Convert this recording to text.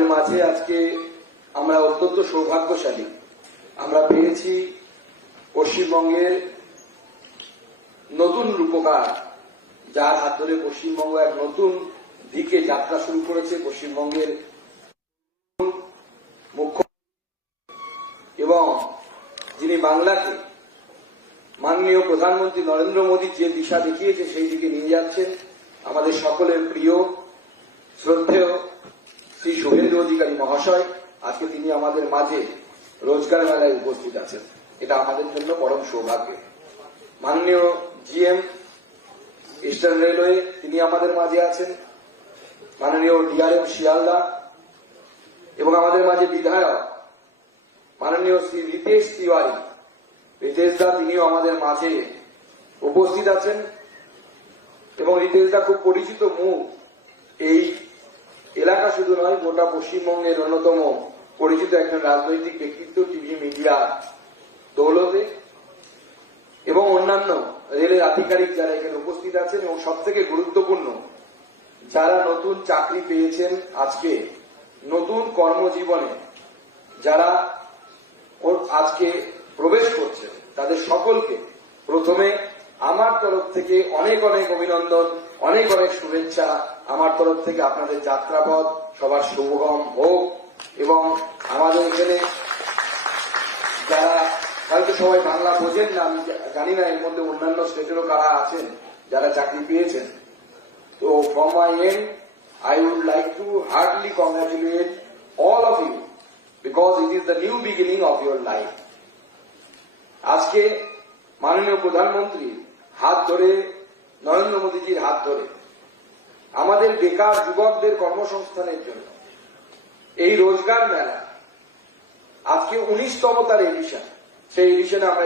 আমাদের মাঝে আজকে আমরা অত্যন্ত সৌভাগ্যশালী, আমরা পেয়েছি পশ্চিমবঙ্গের নতুন রূপকার, যার হাত ধরে পশ্চিমবঙ্গ এক নতুন দিকে যাত্রা শুরু করেছে। পশ্চিমবঙ্গের মুখ্য এবং যিনি বাংলাকে মাননীয় প্রধানমন্ত্রী নরেন্দ্র মোদী যে দিশা দেখিয়েছে সেই দিকে নিয়ে যাচ্ছেন, আমাদের সকলের প্রিয় শ্রদ্ধেয় শ্রী শুভেন্দু অধিকারী মহাশয়। আজকে তিনি আমাদের মাঝে রোজগার মেলায় উপস্থিত আছেন, এটা আমাদের জন্য পরম সৌভাগ্য। মাননীয় জিএম ইস্টার্ন রেলওয়ে তিনি আমাদের মাঝে আছেন, মাননীয় ডিআরএম শিয়ালদা, এবং আমাদের মাঝে বিধায়ক মাননীয় শ্রী রিতেশ তিওয়ারি, রিতেশ দা তিনিও আমাদের মাঝে উপস্থিত আছেন। এবং রিতেশ দা খুব পরিচিত মুখ এই এলাকা শুধু নয়, গোটা পশ্চিমবঙ্গের অন্যতম পরিচিত একজন রাজনৈতিক ব্যক্তিত্ব টিভি মিডিয়া দৌলতে, এবং অন্যান্য রেলের আধিকারিক যারা এখানে উপস্থিত আছেন, এবং সব থেকে গুরুত্বপূর্ণ যারা নতুন চাকরি পেয়েছেন, আজকে নতুন কর্মজীবনে যারা আজকে প্রবেশ করছেন, তাদের সকলকে প্রথমে আমার তরফ থেকে অনেক অনেক অভিনন্দন, অনেক অনেক শুভেচ্ছা। আমার তরফ থেকে আপনাদের যাত্রাপথ সবার শুভগম হোক। এবং আমাদের এখানে যারা হয়তো সবাই বাংলা বোঝেন না, আমি জানি না এর মধ্যে অন্যান্য স্টেটেরও কারা আছেন যারা চাকরি পেয়েছেন, তো from my and I would like to heartily congratulate all of you because it is the new beginning of your life. আজকে মাননীয় প্রধানমন্ত্রী হাত ধরে, নরেন্দ্র মোদীজির হাত ধরে আমাদের বেকার যুবকদের কর্মসংস্থানের জন্য এই রোজগার মেলা আজকে 19তম তার এডিশন, সেই এডিশনে আমরা